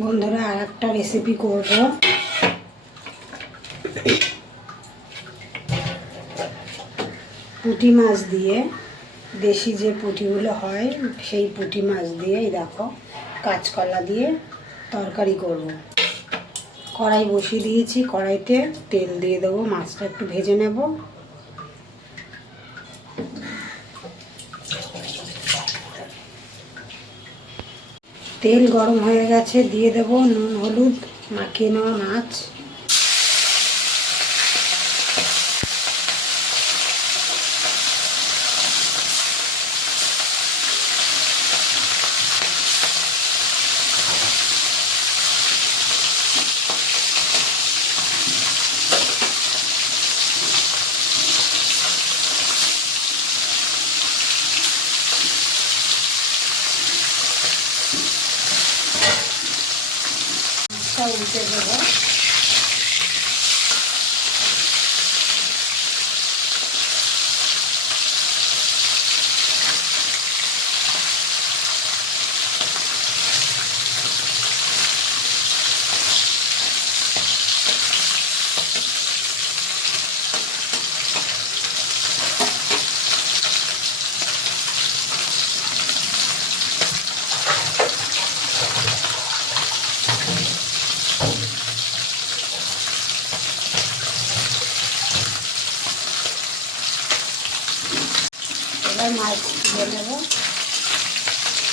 বন্ধুরা আর একটা রেসিপি করব। পুঁটি মাছ দিয়ে, দেশি যে পুঁটিগুলো হয় সেই পুঁটি মাছ দিয়ে এই দেখো কাঁচকলা দিয়ে তরকারি করব। কড়াই বসিয়ে দিয়েছি, কড়াইতে তেল দিয়ে দেবো, মাছটা একটু ভেজে নেব। তেল গরম হয়ে গেছে, দিয়ে দেব নুন হলুদ মাখিয়ে নেওয়া মাছ। উল্টে দেবো। এবার মাছ তুলে নেব।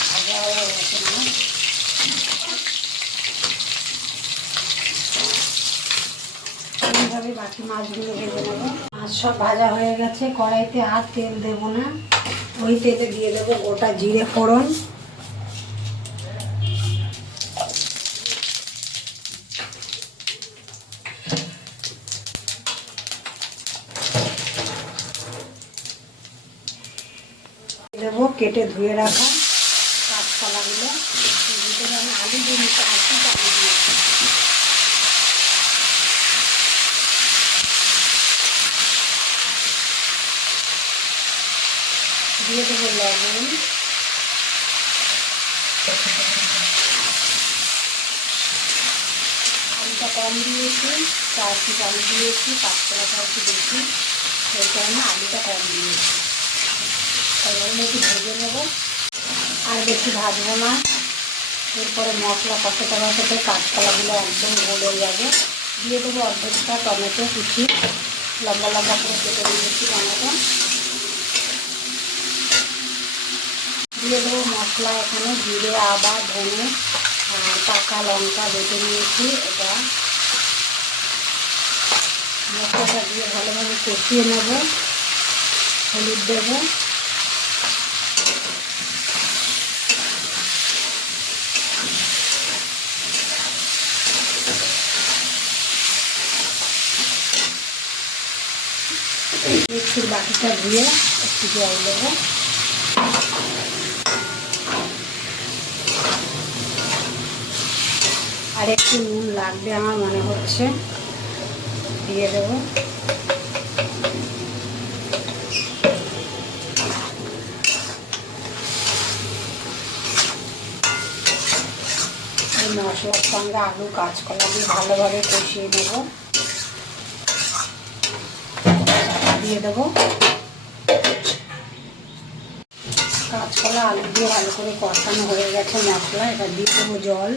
ভাজা হয়ে গেছে মাছ। এইভাবে বাকি মাছগুলো ভেজে নেব। মাছ সব ভাজা হয়ে গেছে, কড়াইতে আর তেল দেব না, ওই তেলে দিয়ে দেবো গোটা জিরে ফোড়ন, দেবো কেটে ধুয়ে রাখা কাঁচকলাগুলো। ভিতরে আমি আলু দিয়ে নিতে আলু দিয়েছি। দিয়ে দেবো লবণ, আলুটা কম দিয়েছি, 4 পিস আলু দিয়েছি, কাঁচকলাটা একটু বেশি, সেই কারণে আলুটা কম দিয়েছি। তাহলে একটু ভেজে নেব, আর বেশি ভাজবো না। এরপরে মশলা কষাতে কষাতে কাঁচকলাগুলো একদম গলে যাবে। দিয়ে দেবো অর্ধেকটা টমেটো কুচি, লম্বা লম্বা করে কেটে দিয়েছি টমেটো। দিয়ে দেবো মশলা, এখানে জিরে আদা ধনে আর পাকা লঙ্কা বেটে নিয়েছি। এটা মশলাটা দিয়ে ভালোভাবে কষিয়ে নেব। হলুদ দেবো, মিক্সির বাটিটা ধুয়ে একটু জল দেবো। আর একটু নুন লাগবে আমার মনে হচ্ছে, দিয়ে দেবো। এই মশলার সঙ্গে আলু কাঁচকলা দিয়ে ভালোভাবে কষিয়ে নেব। দিয়ে দেবো কাঁচকলা আলু দিয়ে ভালো করে কষানো হয়ে গেছে মশলা। এবার দিয়ে দেবো জল।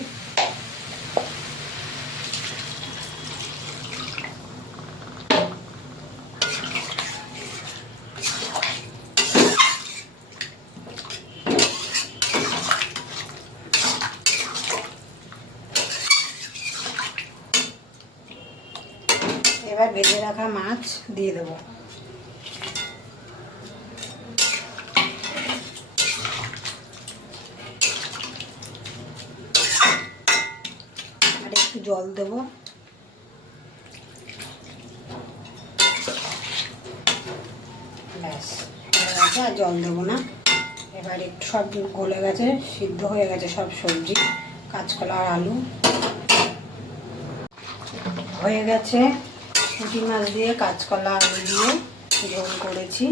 এবার ভেজে রাখা মাছ দিয়ে দেবো। আর একটু জল দেবো। ব্যাস হয়ে গেছে, আর জল দেবো না। এবার একটু সব গলে গেছে, সিদ্ধ হয়ে গেছে সব সবজি, কাঁচকলা আর আলু হয়ে গেছে। পুঁটি মাছ দিয়ে কাঁচকলা আলু দিয়ে ঝোল করেছি।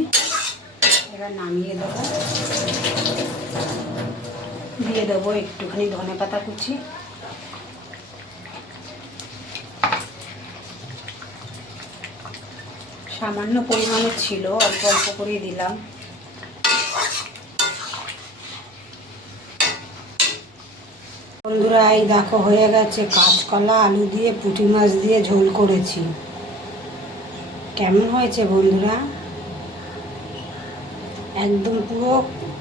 এবার নামিয়ে দেবো। দিয়ে দেবো একটুখানি ধনেপাতা কুচি। সামান্য পরিমাণে ছিল, অল্প অল্প করে দিলাম। বন্ধুরা এই দেখো হয়ে গেছে, কাঁচকলা আলু দিয়ে পুঁটি মাছ দিয়ে ঝোল করেছি। কেমন হয়েছে বন্ধুরা? একদম পুরো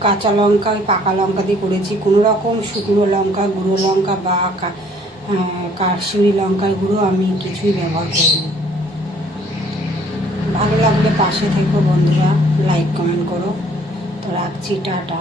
কাঁচা লঙ্কা, ওই পাকা লঙ্কা দিয়ে করেছি, কোনো রকম শুকনো লঙ্কা, গুঁড়ো লঙ্কা বা কাশ্মীরি লঙ্কার গুঁড়ো আমি কিছুই ব্যবহার করিনি। ভালো লাগলে পাশে থেকো বন্ধুরা, লাইক কমেন্ট করো। তো রাখছি, টাটা।